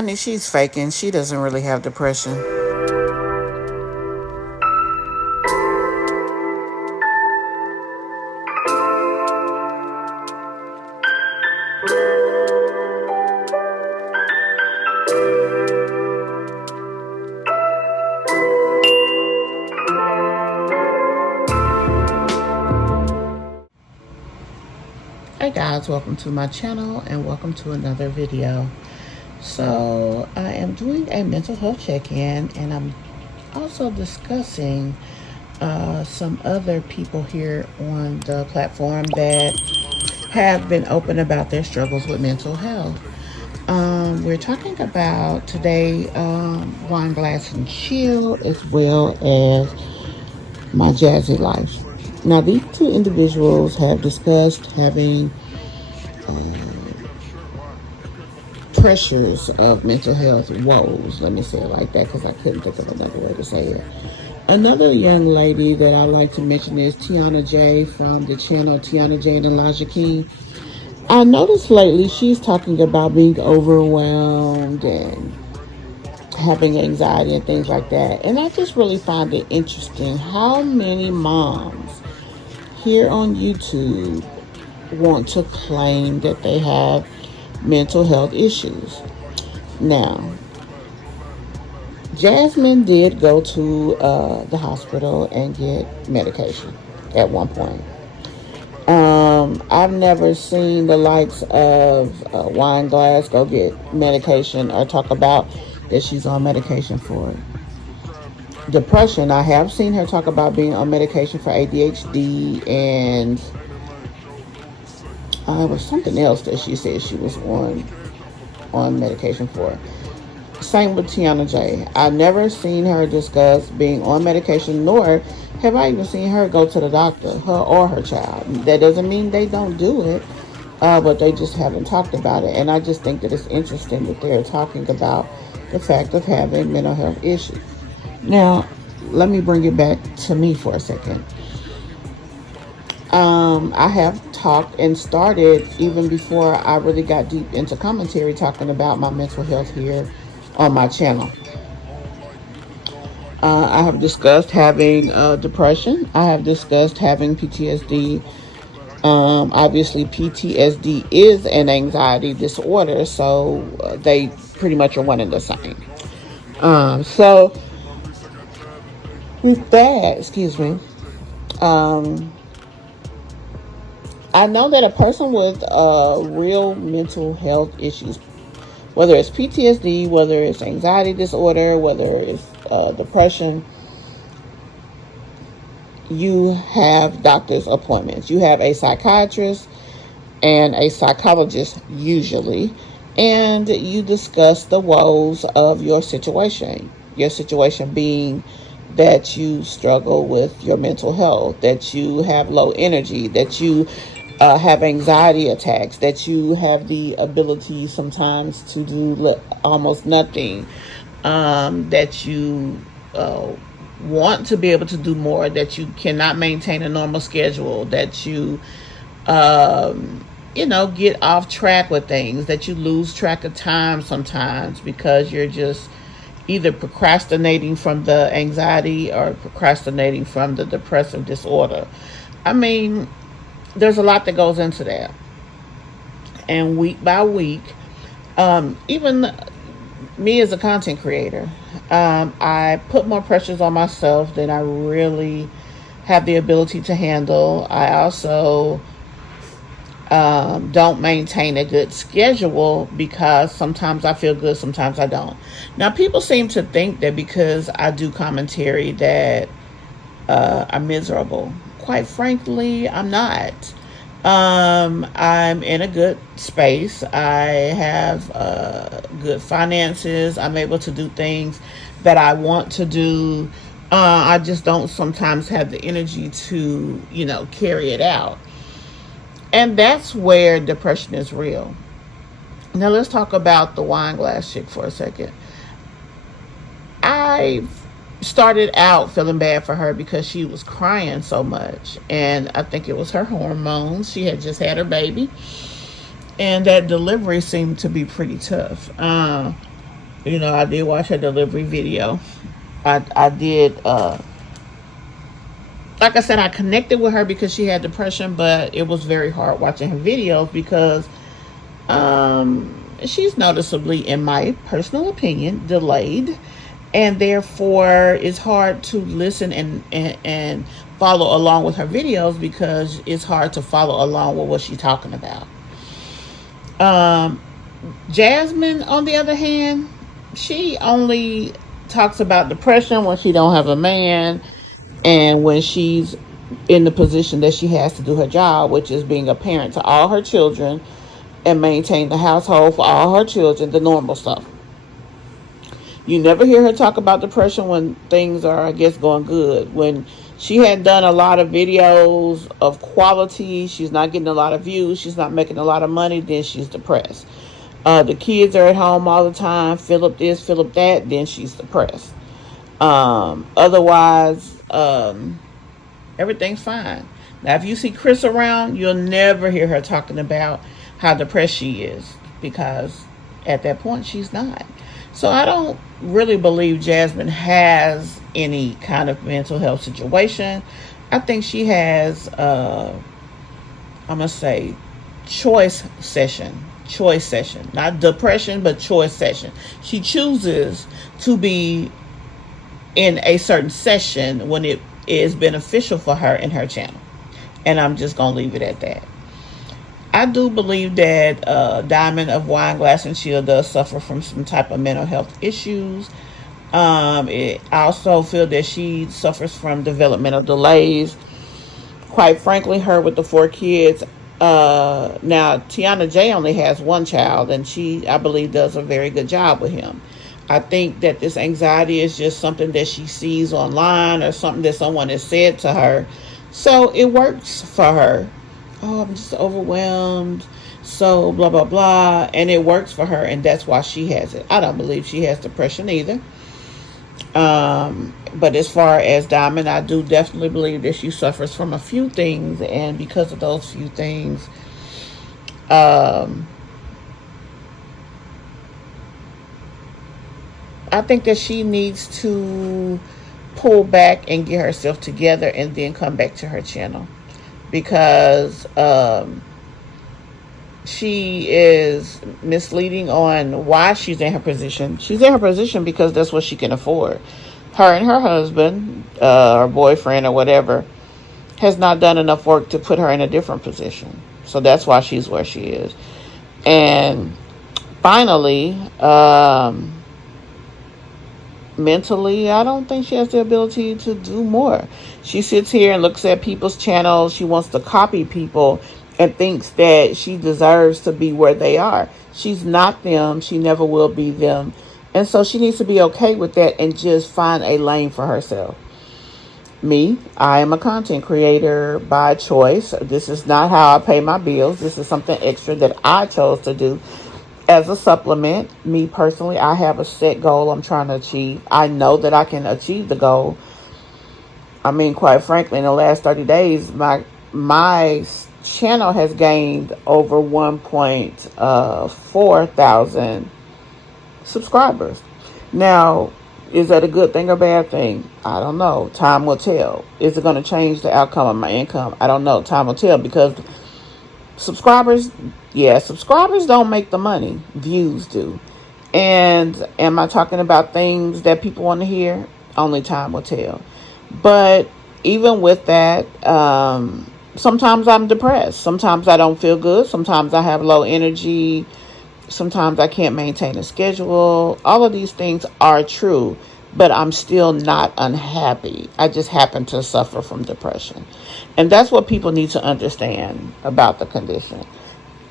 Honey, she's faking. She doesn't really have depression. Hey guys, welcome to my channel and welcome to another video. So I am doing a mental health check-in, and I'm also discussing some other people here on the platform that have been open about their struggles with mental health. We're talking about today Wineglass and Chill, as well as my Jazzy Life. Now, these two individuals have discussed having pressures of mental health woes. Let me say it like that because I couldn't think of another way to say it. Another young lady that I like to mention is Tiona Jai from the channel Tiona Jai and Elijah King. I noticed lately she's talking about being overwhelmed and having anxiety and things like that. And I just really find it interesting how many moms here on YouTube want to claim that they have mental health issues. Now, Jasmine did go to the hospital and get medication at one point. I've never seen the likes of Wineglass go get medication or talk about that she's on medication for depression. I have seen her talk about being on medication for ADHD, and it was something else that she said she was on medication for. Same with Tiona Jai. I've never seen her discuss being on medication, nor have I even seen her go to the doctor, her or her child. That doesn't mean they don't do it, but they just haven't talked about it. And I just think that it's interesting that they're talking about the fact of having mental health issues. Now, let me bring it back to me for a second. I have talked and started even before I really got deep into commentary talking about my mental health here on my channel. I have discussed having depression. I have discussed having PTSD. Obviously, PTSD is an anxiety disorder, so they pretty much are one and the same. So, with that, excuse me, I know that a person with real mental health issues, whether it's PTSD, whether it's anxiety disorder, whether it's depression, you have doctor's appointments. You have a psychiatrist and a psychologist usually, and you discuss the woes of your situation. Your situation being that you struggle with your mental health, that you have low energy, that you have anxiety attacks, that you have the ability sometimes to do almost nothing, that you want to be able to do more, that you cannot maintain a normal schedule, that you, get off track with things, that you lose track of time sometimes because you're just either procrastinating from the anxiety or procrastinating from the depressive disorder. I mean, there's a lot that goes into that. And week by week, even me as a content creator, I put more pressures on myself than I really have the ability to handle. I also don't maintain a good schedule because sometimes I feel good, sometimes I don't. Now, people seem to think that because I do commentary that I'm miserable. Quite frankly, I'm not. I'm in a good space. I have good finances. I'm able to do things that I want to do. I just don't sometimes have the energy to, carry it out. And that's where depression is real. Now, let's talk about the Wineglass chick for a second. I started out feeling bad for her because she was crying so much, and I think it was her hormones. She had just had her baby, and that delivery seemed to be pretty tough. I did watch her delivery video. I did, like I said, I connected with her because she had depression, but it was very hard watching her videos because she's noticeably, in my personal opinion, delayed, and therefore it's hard to listen and follow along with her videos because it's hard to follow along with what she's talking about. Um, Jasmine, on the other hand, she only talks about depression when she don't have a man and when she's in the position that she has to do her job, which is being a parent to all her children and maintain the household for all her children, the normal stuff. You never hear her talk about depression when things are, I guess, going good. When she had done a lot of videos of quality, she's not getting a lot of views, she's not making a lot of money, then she's depressed. The kids are at home all the time, Philip this, Philip that, then she's depressed. Otherwise, everything's fine. Now, if you see Chris around, you'll never hear her talking about how depressed she is because at that point she's not. So I don't really believe Jasmine has any kind of mental health situation. I think she has, I'm going to say, choice session, not depression, but choice session. She chooses to be in a certain session when it is beneficial for her and her channel. And I'm just going to leave it at that. I do believe that Diamond of Wineglass and Chill does suffer from some type of mental health issues. I also feel that she suffers from developmental delays. Quite frankly, her with the 4 kids. Now, Tiona Jai only has 1 child, and she, I believe, does a very good job with him. I think that this anxiety is just something that she sees online or something that someone has said to her. So it works for her. Oh, I'm just overwhelmed. So blah, blah, blah. And it works for her. And that's why she has it. I don't believe she has depression either. But as far as Diamond, I do definitely believe that she suffers from a few things. And because of those few things, I think that she needs to pull back and get herself together and then come back to her channel because she is misleading on why she's in her position. She's in her position because that's what she can afford. Her and her husband, or boyfriend or whatever, has not done enough work to put her in a different position. So that's why she's where she is. And finally, mentally, I don't think she has the ability to do more. She sits here and looks at people's channels. She wants to copy people and thinks that she deserves to be where they are. She's not them. She never will be them. And so she needs to be okay with that and just find a lane for herself. Me, I am a content creator by choice. This is not how I pay my bills. This is something extra that I chose to do as a supplement. Me personally, I have a set goal I'm trying to achieve. I know that I can achieve the goal. I mean, quite frankly, in the last 30 days, my channel has gained over 1.4 thousand subscribers. Now, is that a good thing or bad thing? I don't know. Time will tell. Is it going to change the outcome of my income? I don't know. Time will tell because subscribers don't make the money. Views do. And am I talking about things that people want to hear? Only time will tell. But even with that, sometimes I'm depressed. Sometimes I don't feel good. Sometimes I have low energy. Sometimes I can't maintain a schedule. All of these things are true, but I'm still not unhappy. I just happen to suffer from depression. And that's what people need to understand about the condition.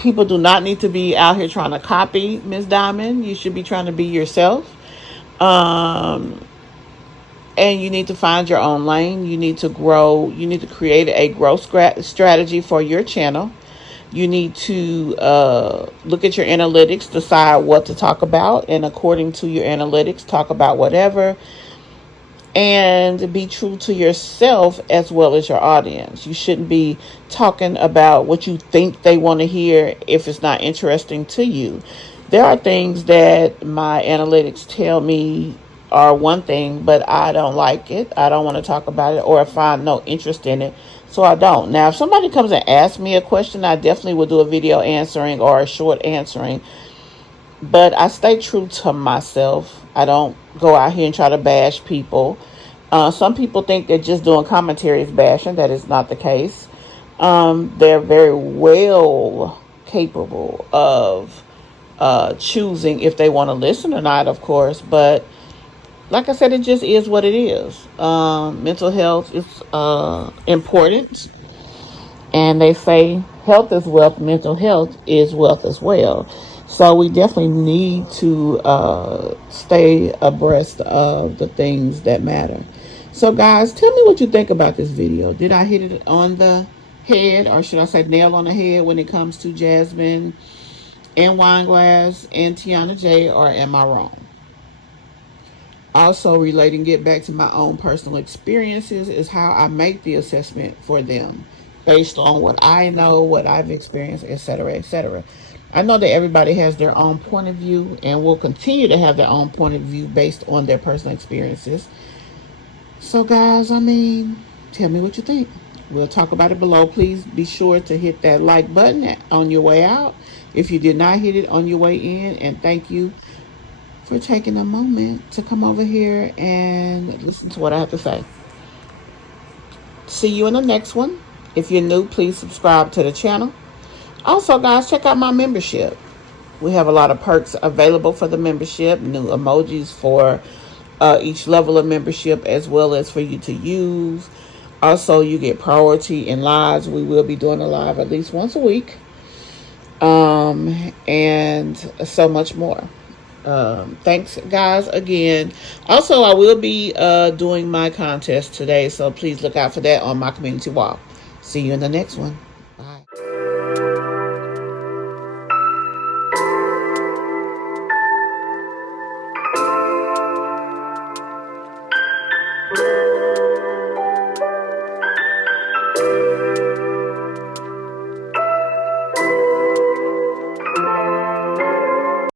People do not need to be out here trying to copy Miss Diamond. You should be trying to be yourself. And you need to find your own lane. You need to grow. You need to create a growth strategy for your channel. You need to look at your analytics, decide what to talk about, and according to your analytics, talk about whatever. And be true to yourself as well as your audience. You shouldn't be talking about what you think they want to hear if it's not interesting to you. There are things that my analytics tell me are one thing, but I don't like it. I don't want to talk about it, or I find no interest in it, so I don't. Now, if somebody comes and asks me a question, I definitely will do a video answering or a short answering, but I stay true to myself. I don't go out here and try to bash people. Some people think that just doing commentary is bashing. That is not the case. They're very well capable of choosing if they want to listen or not, of course. But like I said, it just is what it is. Mental health is important. And they say health is wealth, mental health is wealth as well. So we definitely need to stay abreast of the things that matter. So guys, tell me what you think about this video. Did I hit it on the head, or should I say nail on the head, when it comes to Jasmine and Wineglass and Tiona Jai, or am I wrong? Also, relating it back to my own personal experiences is how I make the assessment for them based on what I know, what I've experienced, etc., etc. I know that everybody has their own point of view and will continue to have their own point of view based on their personal experiences. So, guys, tell me what you think. We'll talk about it below. Please be sure to hit that like button on your way out if you did not hit it on your way in. And thank you for taking a moment to come over here and listen to what I have to say. See you in the next one. If you're new, please subscribe to the channel. Also, guys, check out my membership. We have a lot of perks available for the membership, new emojis for each level of membership, as well as for you to use. Also, you get priority in lives. We will be doing a live at least once a week. And so much more. Thanks, guys, again. Also, I will be doing my contest today, so please look out for that on my community wall. See you in the next one.